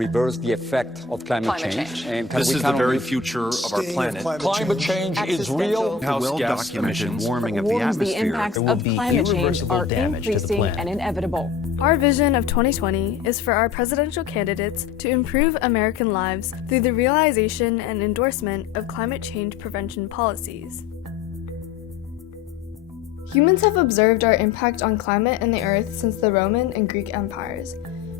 reverse the effect of climate change? And this is the very future of our planet. Climate change is real. Greenhouse gas emissions. Warming of the atmosphere. The impacts of climate change are increasing and inevitable. Our vision of 2020 is for our presidential candidates to improve American lives through the realization and endorsement of climate change prevention policies. Humans have observed our impact on climate and the Earth since the Roman and Greek empires.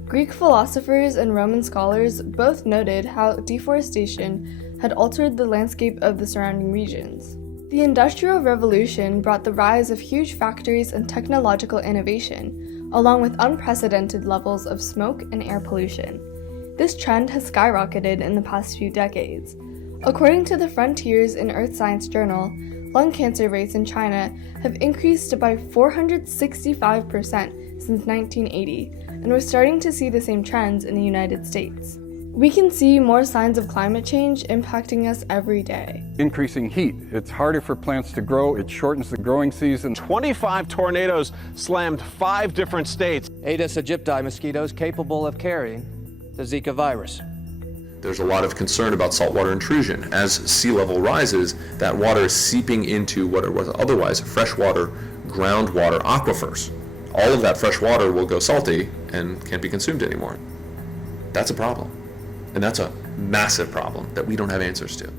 Greek philosophers and Roman scholars both noted how deforestation had altered the landscape of the surrounding regions. The Industrial Revolution brought the rise of huge factories and technological innovation, along with unprecedented levels of smoke and air pollution. This trend has skyrocketed in the past few decades. According to the Frontiers in Earth Science Journal, lung cancer rates in China have increased by 465% since 1980, and we're starting to see the same trends in the United States. We can see more signs of climate change impacting us every day. Increasing heat. It's harder for plants to grow. It shortens the growing season. 25 tornadoes slammed 5 different states. Aedes aegypti mosquitoes capable of carrying the Zika virus. There's a lot of concern about saltwater intrusion. As sea level rises, that water is seeping into what was otherwise freshwater, groundwater aquifers. All of that fresh water will go salty and can't be consumed anymore. That's a problem. And that's a massive problem that we don't have answers to.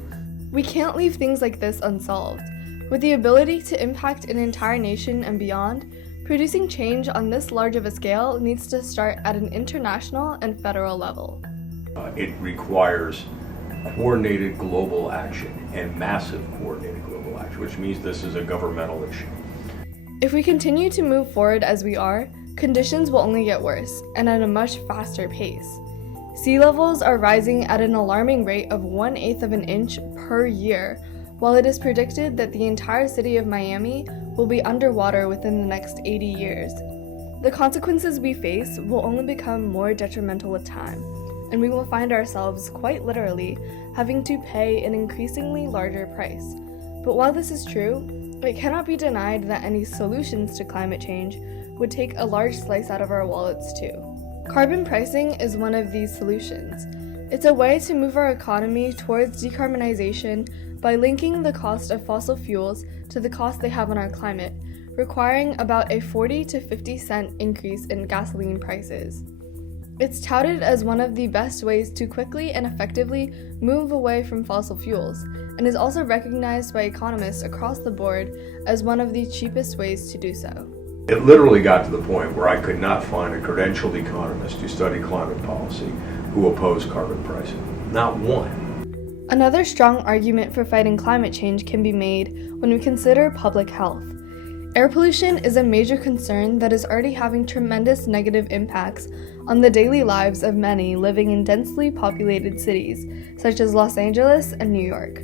We can't leave things like this unsolved. With the ability to impact an entire nation and beyond, producing change on this large of a scale needs to start at an international and federal level. It requires coordinated global action and massive coordinated global action, which means this is a governmental issue. If we continue to move forward as we are, conditions will only get worse, and at a much faster pace. Sea levels are rising at an alarming rate of 1/8 of an inch per year, while it is predicted that the entire city of Miami will be underwater within the next 80 years. The consequences we face will only become more detrimental with time, and we will find ourselves, quite literally, having to pay an increasingly larger price. But while this is true, it cannot be denied that any solutions to climate change would take a large slice out of our wallets too. Carbon pricing is one of these solutions. It's a way to move our economy towards decarbonization by linking the cost of fossil fuels to the cost they have on our climate, requiring about a 40 to 50 cent increase in gasoline prices. It's touted as one of the best ways to quickly and effectively move away from fossil fuels, and is also recognized by economists across the board as one of the cheapest ways to do so. It literally got to the point where I could not find a credentialed economist who studied climate policy who opposed carbon pricing. Not one. Another strong argument for fighting climate change can be made when we consider public health. Air pollution is a major concern that is already having tremendous negative impacts on the daily lives of many living in densely populated cities, such as Los Angeles and New York.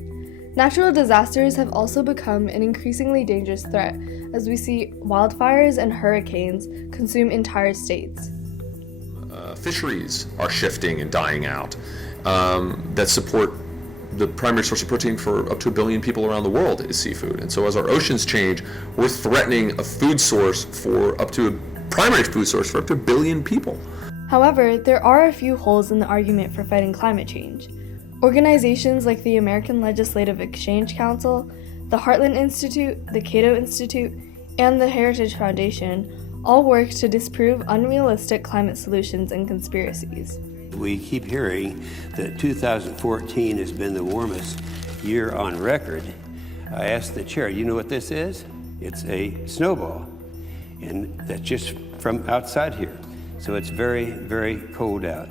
Natural disasters have also become an increasingly dangerous threat as we see wildfires and hurricanes consume entire states. Fisheries are shifting and dying out that support the primary source of protein for up to 1 billion people around the world is seafood. And so as our oceans change, we're threatening a food source for up to a primary food source for up to 1 billion people. However, there are a few holes in the argument for fighting climate change. Organizations like the American Legislative Exchange Council, the Heartland Institute, the Cato Institute, and the Heritage Foundation all work to disprove unrealistic climate solutions and conspiracies. We keep hearing that 2014 has been the warmest year on record. I asked the chair, you know what this is? It's a snowball, and that's just from outside here. So it's very, very cold out.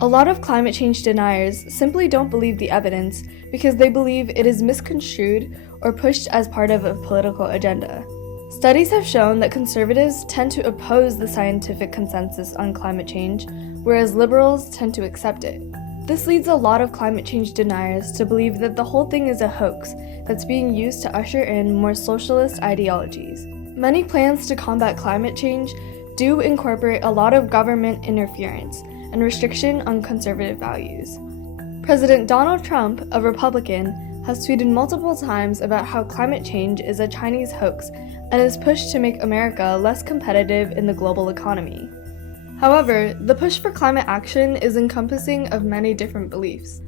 A lot of climate change deniers simply don't believe the evidence because they believe it is misconstrued or pushed as part of a political agenda. Studies have shown that conservatives tend to oppose the scientific consensus on climate change, whereas liberals tend to accept it. This leads a lot of climate change deniers to believe that the whole thing is a hoax that's being used to usher in more socialist ideologies. Many plans to combat climate change do incorporate a lot of government interference and restriction on conservative values. President Donald Trump, a Republican, has tweeted multiple times about how climate change is a Chinese hoax and is pushed to make America less competitive in the global economy. However, the push for climate action is encompassing of many different beliefs.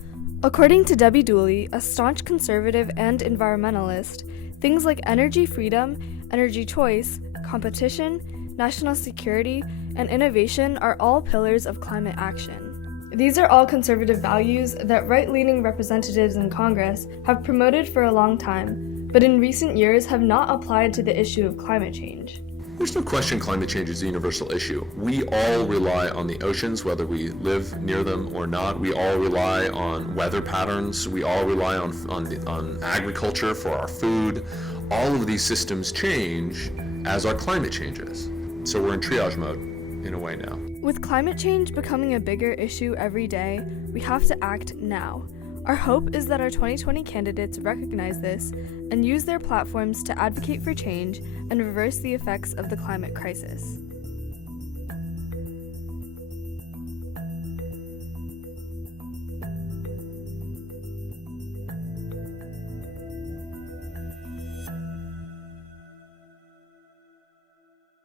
According to Debbie Dooley, a staunch conservative and environmentalist, things like energy freedom, energy choice, competition, national security, and innovation are all pillars of climate action. These are all conservative values that right-leaning representatives in Congress have promoted for a long time, but in recent years have not applied to the issue of climate change. There's no question climate change is a universal issue. We all rely on the oceans, whether we live near them or not. We all rely on weather patterns. We all rely on agriculture for our food. All of these systems change as our climate changes. So we're in triage mode in a way now. With climate change becoming a bigger issue every day, we have to act now. Our hope is that our 2020 candidates recognize this and use their platforms to advocate for change and reverse the effects of the climate crisis.